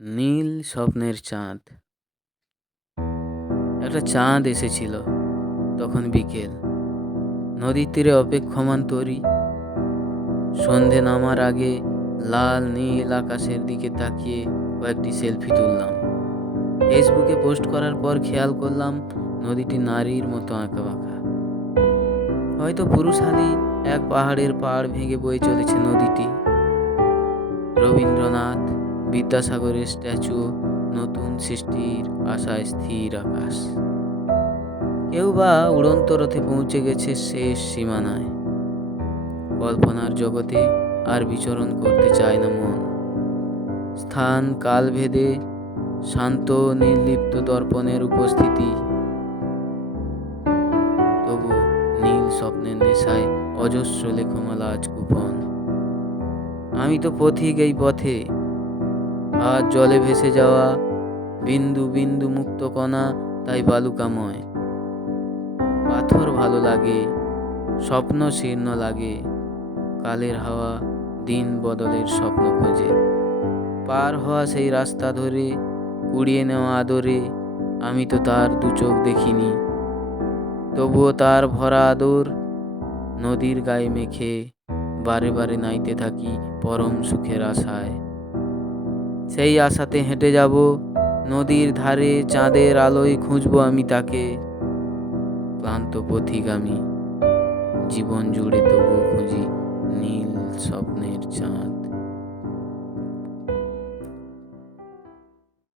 নীল স্বপ্নের চাঁদ। একটা চাঁদ এসেছিল তখন বিকেল। নদীর তীরে অপেক্ষমান তরি। সন্ধে নামার আগে লাল, নীল আকাশের দিকে তাকিয়ে কয়েকটি সেলফি তুললাম। ফেসবুকে পোস্ট করার পর খেয়াল করলাম নদীটি নারীর মতো আঁকা বাঁকা হয়তো পুরুষালী এক পাহাড়ের পাড় ভেঙে বয়ে চলেছে নদীটি। রবীন্দ্রনাথ বিদ্যাসাগরের স্ট্যাচু, নতুন সৃষ্টির আশায় স্থির আকাশ। কেউ বা উড়ন্ত রথে পৌঁছে গেছে শেষ সীমানায়। কল্পনার জগতে আর বিচরণ করতে চায় না মন। স্থান কাল ভেদে শান্ত নির্লিপ্ত দর্পণের উপস্থিতি। তবু নীল স্বপ্নের নেশায় অজস্র লেখমালা আজ কুপন আমি তো পথিক এই পথে। আজ জলে ভেসে যাওয়া বিন্দু বিন্দু মুক্ত কণা তাই বালুকাময়। পাথর ভালো লাগে, স্বপ্ন শীর্ণ লাগে, কালের হাওয়া দিন বদলের স্বপ্ন খোঁজে। পার হওয়া সেই রাস্তা ধরে, কুড়িয়ে নেওয়া আদরে, আমি তো তার দু চোখ দেখিনি। তবুও তার ভরা আদর, নদীর গায়ে মেখে বারে বারে নাইতে থাকি পরম সুখের আশায়। সেই আশাতে হেঁটে যাব, নদীর ধারে চাঁদের আলোয় খুঁজব আমি তাকে। ক্লান্ত পথিক আমি জীবন জুড়ে তবু